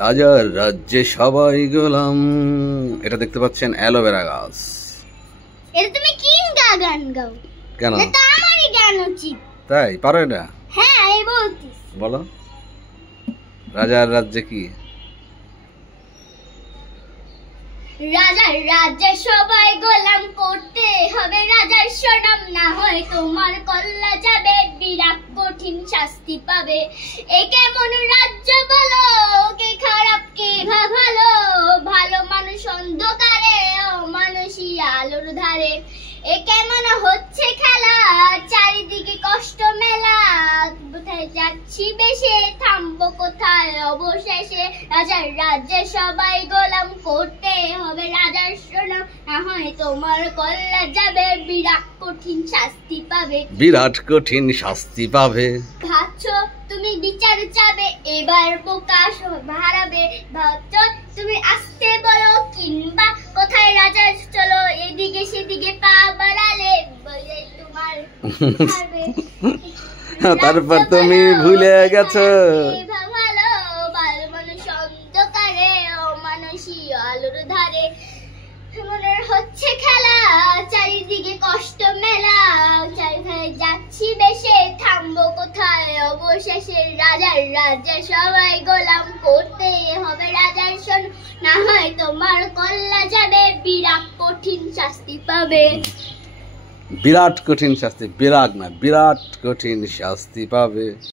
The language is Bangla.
রাজার রাজ্যে সবাই গোলাম। এটা দেখতে পাচ্ছেন অ্যালোভেরা গাছ। এটা তুমি কি গান গাও? কেন? এটা আমারই গান উচিত। তাই পারো এটা? হ্যাঁ আমি বলছি। বলো। রাজার রাজ্যে কি? রাজার রাজ্যে সবাই গোলাম, করতে হবে রাজার সুনাম, না হয় তোমার কল্লা যাবে, বিরাট কঠিন শাস্তি পাবে। এ কেমন রাজ্য বলো, কে খারাপ কে ভালো, ভালো মানুষ অন্ধকারে, অমানুষী আলোর ধারে। এ কেমন হচ্ছে খেলা, চারিদিকে কষ্ট মেলা, কোথায় যাচ্ছি বেশে, থামবো কোথায় অবশেষে। রাজার রাজ্যে সবাই গোলাম, করতে হবে রাজার সুনাম, না হয় তোমার কল্লা যাবে, বিরাট কঠিন শাস্তি পাবে। বিরাট কঠিন শাস্তি পাবে। ভাবছো তুমি বিচার চাবে, এবার বোকা হারাবে। ভাবছো তুমি আসতে বলো, কিংবা কোথায় রাজা চলো, এদিকে সেদিকে পা বাড়ালে বলে তোমার হারবে। তারপর তুমি ভুলে গেছো। ভালো ভালো মানুষ অন্ধকারে, অমানুষী আলোর ধারে। মনে হচ্ছে খেলা, চারিদিকে কষ্ট মেলা, চারিধারে যাচ্ছি বেশে, থামবো কোথায় অবশেষে। রাজার রাজ্যে সবাই গোলাম, করতে হবে রাজার শোন, না হয় তোমার কল্লা যাবে, বিরাট কঠিন শাস্তি পাবে। বিরাট কঠিন শাস্তি, বিরাট না, বিরাট কঠিন শাস্তি পাবে।